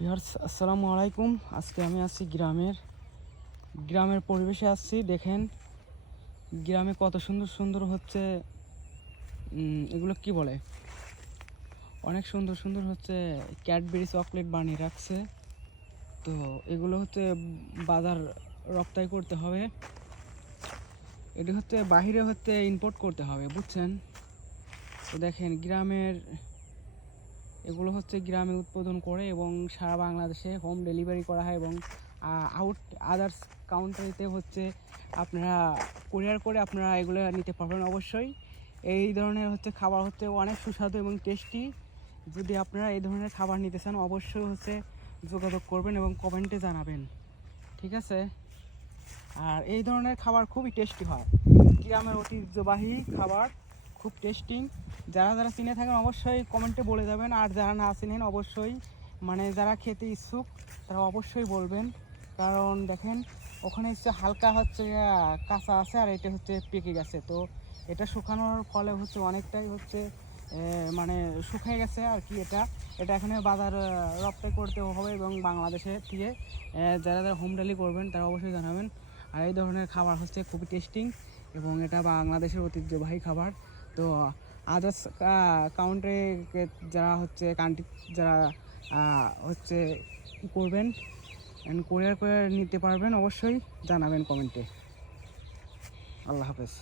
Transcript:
Viewers আসসালামু আলাইকুম। আজকে আমি আছি গ্রামের পরিবেশে আসছি। দেখেন গ্রামে কত সুন্দর সুন্দর হচ্ছে এগুলো কি বলে, অনেক সুন্দর সুন্দর হচ্ছে ক্যাডবেরি চকলেট বানিয়ে রাখছে। তো এগুলো হচ্ছে বাজার রপ্তানি করতে হবে, এটি হচ্ছে বাহিরে হচ্ছে ইম্পোর্ট করতে হবে, বুঝছেন? তো দেখেন এগুলো হচ্ছে গ্রামে উৎপাদন করে এবং সারা বাংলাদেশে হোম ডেলিভারি করা হয় এবং আদার্স কাউন্ট্রিতে হচ্ছে আপনারা কুরিয়ার করে আপনারা এগুলো নিতে পারবেন। অবশ্যই এই ধরনের হচ্ছে খাবার হচ্ছে অনেক সুস্বাদু এবং টেস্টি। যদি আপনারা এই ধরনের খাবার নিতে চান অবশ্যই হচ্ছে যোগাযোগ করবেন এবং কমেন্টে জানাবেন, ঠিক আছে? আর এই ধরনের খাবার খুবই টেস্টি হয়, গ্রামের ঐতিহ্যবাহী খাবার, খুব টেস্টিং। যারা যারা চিনে থাকেন অবশ্যই কমেন্টে বলে যাবেন, আর যারা না চিনেন অবশ্যই যারা খেতে ইচ্ছুক তারা অবশ্যই বলবেন। কারণ দেখেন ওখানে হচ্ছে হালকা হচ্ছে কাঁচা আছে আর এটা হচ্ছে পেকে গেছে। তো এটা শুকানোর ফলে হচ্ছে অনেকটাই হচ্ছে শুকিয়ে গেছে আর কি। এটা এখানে বাজার রপ্তানি করতে হবে এবং বাংলাদেশে থেকে যারা যারা হোম ডেলিভারি করবেন তারা অবশ্যই জানাবেন। আর এই ধরনের খাবার হচ্ছে খুবই টেস্টিং এবং এটা বাংলাদেশের ঐতিহ্যবাহী খাবার। তো আদার্স কাউন্ট্রি যারা হচ্ছে করবেন কুরিয়ার করে নিতে পারবেন, অবশ্যই জানাবেন কমেন্টে। আল্লাহ হাফেজ।